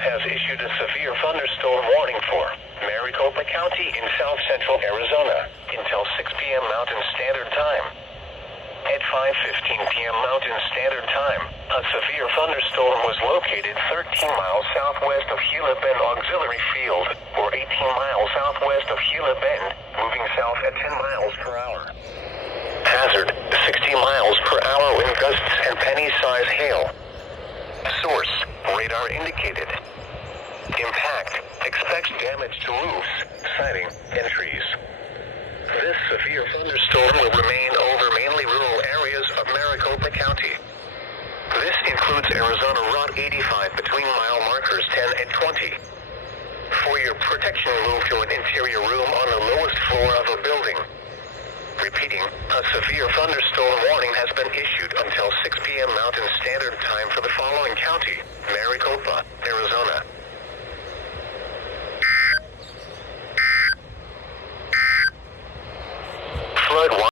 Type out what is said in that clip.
has issued a severe thunderstorm warning for Maricopa County in south central Arizona until 6 p.m. Mountain Standard Time. At 5:15 p.m. Mountain Standard Time, a severe thunderstorm was located 13 miles southwest of Gila Bend Auxiliary Field, or 18 miles southwest of Gila Bend, moving south at 10 miles per hour. Hazard, 60 miles per hour wind gusts and penny-size hail. Source, radar indicated. Impact, expects damage to roofs, siding, and trees. This severe thunderstorm will remain over mainly rural areas of Maricopa County. This includes Arizona Route 85 between mile markers 10 and 20. For your protection, move to an interior room on the lowest floor of a building. Repeating, a severe thunderstorm warning has been issued until 6 p.m. Mountain Standard Time for the following county: Maricopa, Arizona,